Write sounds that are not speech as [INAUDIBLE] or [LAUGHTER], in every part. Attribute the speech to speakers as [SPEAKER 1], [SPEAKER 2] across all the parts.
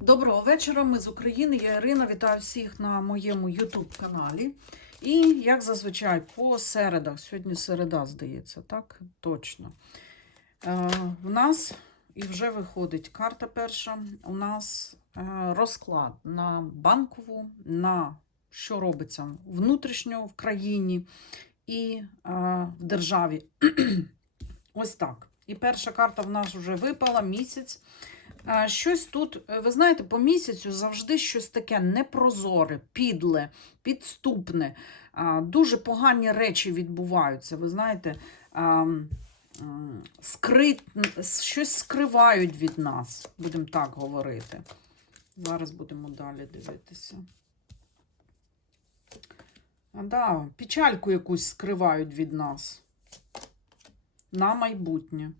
[SPEAKER 1] Доброго вечора, ми з України. Я Ірина. Вітаю всіх на моєму YouTube каналі. І, як зазвичай, по середах, сьогодні середа, здається, так? Точно. Е, в нас і вже виходить карта перша. У нас е, розклад на банкову, на що робиться внутрішньо в країні і е, в державі. [CLEARS THROAT] Ось так. І перша карта в нас вже випала місяць. Щось тут, е, ви знаєте, по місяцю завжди щось таке непрозоре, підле, підступне. Дуже погані речі відбуваються. Ви знаєте, скрит, щось скривають від нас, будемо так говорити. Зараз будемо далі дивитися. А, да, печальку якусь скривають від нас на майбутнє.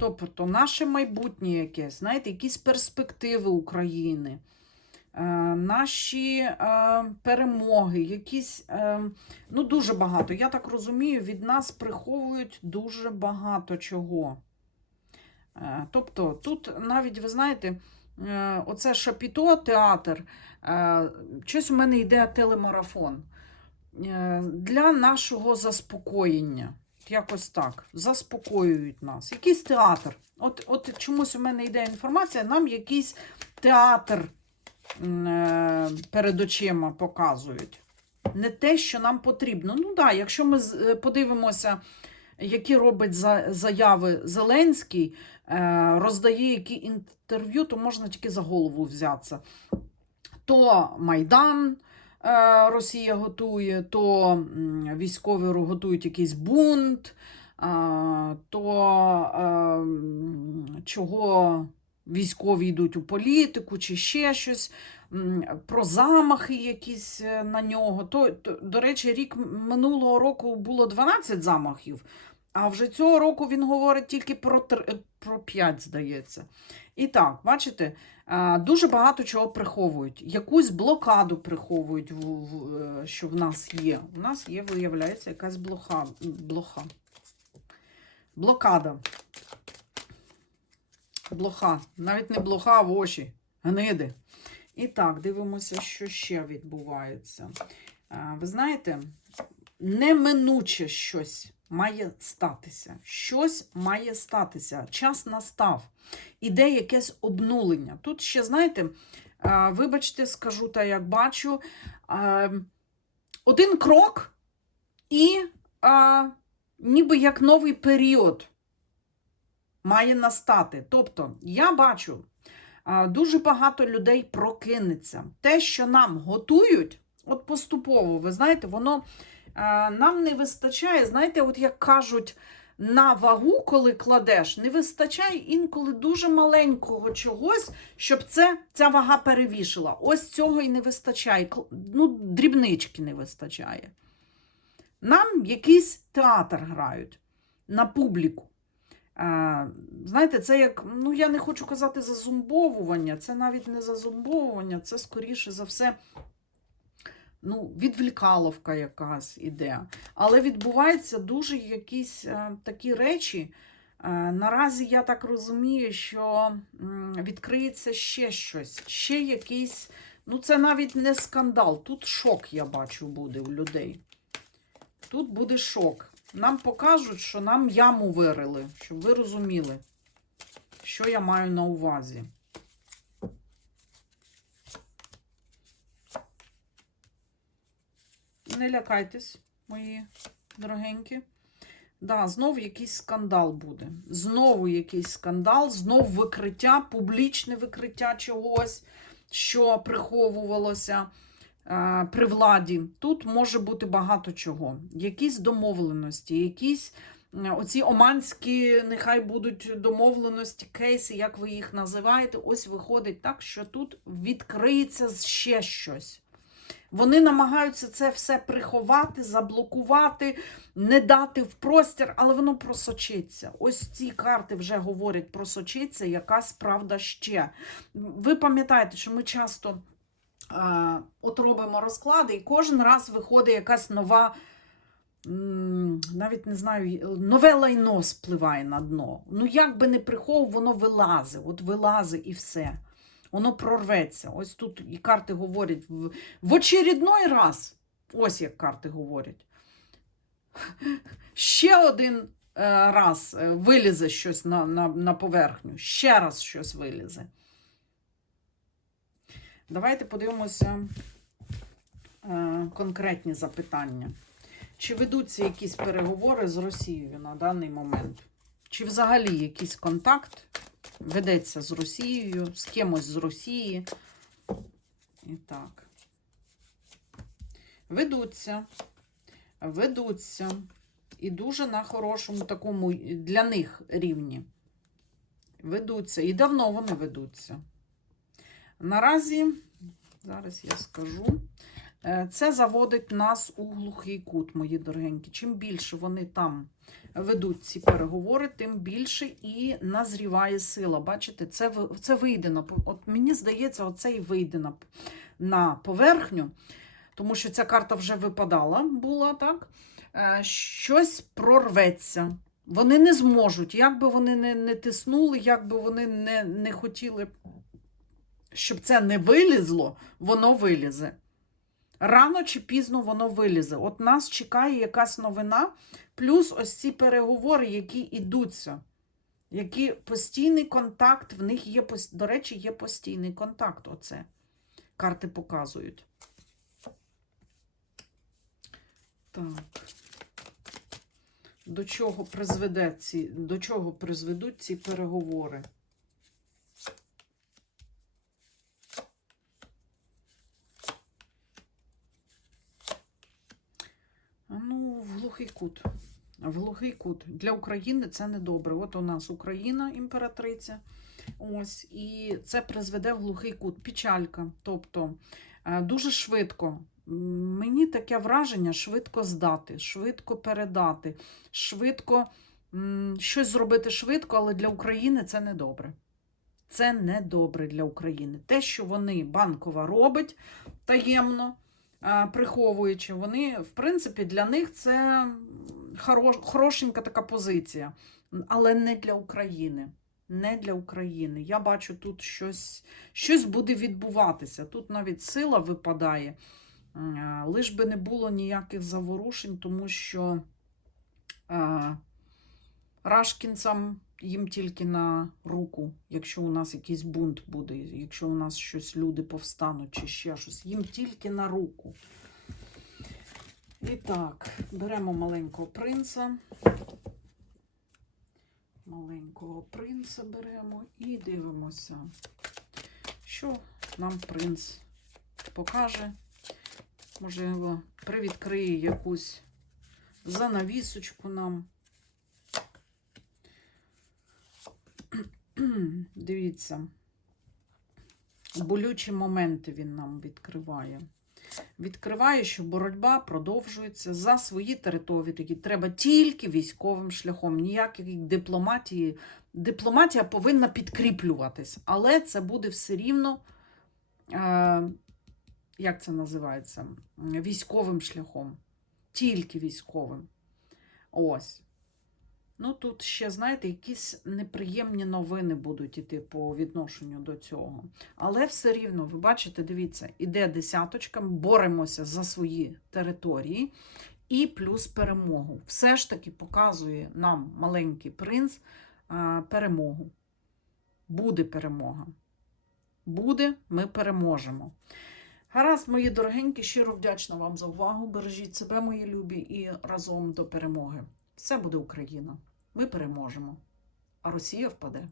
[SPEAKER 1] Тобто наше майбутнє якесь, знаєте, якісь перспективи України, е, наші е, перемоги, якісь, е, ну, дуже багато. Я так розумію, від нас приховують дуже багато чого. Тобто, тут навіть, ви знаєте, оце Шапіто театр, щось у мене йде телемарафон. Для нашого заспокоєння. Якось так. Заспокоюють нас. Якийсь театр. От, от чомусь у мене йде інформація, нам якийсь театр е, перед очима показують. Не те, що нам потрібно. Ну так, да, якщо ми е, подивимося, які робить за- заяви Зеленський, е, роздає які інтерв'ю, то можна тільки за голову взятися. То Майдан Росія готує, то військові готують якийсь бунт, то е, чого військові йдуть у політику чи ще щось, про замахи якісь е, на нього. То, то, до речі, рік минулого року було 12 замахів, а вже цього року він говорить тільки про, тр- про 5, здається. І так, бачите, Дуже багато чого приховують. Якусь блокаду приховують, в, в, е, що в нас є. У нас є, виявляється, якась блоха, блоха. Блокада. Блоха. Навіть не блоха, а воші. Гниди. І так, дивимося, що ще відбувається. Ви знаєте, неминуче щось має статися. Щось має статися. Час настав. Іде якесь обнулення. Тут ще, знаєте, вибачте, скажу та як бачу, один крок і ніби як новий період має настати. Тобто, я бачу, дуже багато людей прокинеться. Те, що нам готують, от поступово, ви знаєте, воно нам не вистачає, знаєте, от як кажуть, на вагу, коли кладеш, не вистачає інколи дуже маленького чогось, щоб це, ця вага перевішила. Ось цього і не вистачає. Ну, дрібнички не вистачає. Нам якийсь театр грають на публіку. А, знаєте, це як, ну я не хочу казати зазумбовування, це навіть не зазумбовування, це скоріше за все ну, відвлікаловка якась іде. Але відбуваються дуже якісь е, такі речі. Е, наразі я так розумію, що відкриється ще щось, ще якийсь. Ну, це навіть не скандал. Тут шок, я бачу, буде у людей. Тут буде шок. Нам покажуть, що нам яму вирили, щоб ви розуміли, що я маю на увазі. Не лякайтесь, мої дорогенькі. Да, знов якийсь скандал буде. Знову якийсь скандал, знов викриття, публічне викриття чогось, що приховувалося е, при владі. Тут може бути багато чого. Якісь домовленості, якісь е, оці оманські, нехай будуть домовленості, кейси, як ви їх називаєте. Ось виходить так, що тут відкриється ще щось. Вони намагаються це все приховати, заблокувати, не дати в простір, але воно просочиться. Ось ці карти вже говорять просочиться, якась правда ще. Ви пам'ятаєте, що ми часто а, от робимо розклади, і кожен раз виходить якась нова навіть не знаю, нове лайно спливає на дно. Ну, як би не приховував, воно вилазить, от вилазить і все. Воно прорветься. Ось тут і карти говорять в, в очередной раз. Ось як карти говорять. Ще один е, раз е, вилізе щось на, на, на поверхню, ще раз щось вилізе. Давайте подивимося е, конкретні запитання. Чи ведуться якісь переговори з Росією на даний момент? Чи взагалі якийсь контакт ведеться з Росією, з кимось з Росії? І так. Ведуться. Ведуться. І дуже на хорошому такому для них рівні. Ведуться. І давно вони ведуться. Наразі, зараз я скажу, це заводить нас у глухий кут, мої дорогенькі. Чим більше вони там ведуть ці переговори, тим більше і назріває сила. Бачите, це, це вийде на От мені здається, оце і вийде на, на поверхню, тому що ця карта вже випадала, була так. Е, Щось прорветься. Вони не зможуть, як би вони не, не тиснули, як би вони не, не хотіли, щоб це не вилізло, воно вилізе. Рано чи пізно воно вилізе. От нас чекає якась новина, плюс ось ці переговори, які ідуться, які постійний контакт, в них є, до речі, є постійний контакт. Оце карти показують. Так. До чого призведе ці, до чого призведуть ці переговори? А Ну, в глухий кут. В глухий кут. Для України це не добре. От у нас Україна, імператриця. Ось, і це призведе в глухий кут. Печалька. Тобто е, дуже швидко. Мені таке враження швидко здати, швидко передати, швидко щось зробити швидко, але для України це не добре. Це не добре для України. Те, що вони банкова робить таємно, приховуючи, вони, в принципі, для них це хорош, хорошенька така позиція, але не для України. Не для України. Я бачу, тут щось, щось буде відбуватися. Тут навіть сила випадає. Лиш би не було ніяких заворушень, тому що а, рашкінцям їм тільки на руку, якщо у нас якийсь бунт буде, якщо у нас щось люди повстануть чи ще щось, їм тільки на руку. І так, беремо маленького принца. Маленького принца беремо і дивимося, що нам принц покаже. Можливо, привідкриє якусь занавісочку нам. [CLEARS THROAT] Дивіться, болючі моменти він нам відкриває. Відкриває, що боротьба продовжується за свої території. Треба тільки військовим шляхом, ніякої дипломатії. Дипломатія повинна підкріплюватись, але це буде все рівно, е, як це називається, військовим шляхом. Тільки військовим. Ось. Ну, тут ще, знаєте, якісь неприємні новини будуть іти по відношенню до цього. Але все рівно, ви бачите, дивіться, іде десяточка, боремося за свої території і плюс перемогу. Все ж таки показує нам маленький принц перемогу. Буде перемога. Буде, ми переможемо. Гаразд, мої дорогенькі, щиро вдячна вам за увагу. Бережіть себе, мої любі, і разом до перемоги. Все буде Україна. Ми переможемо, а Росія впаде.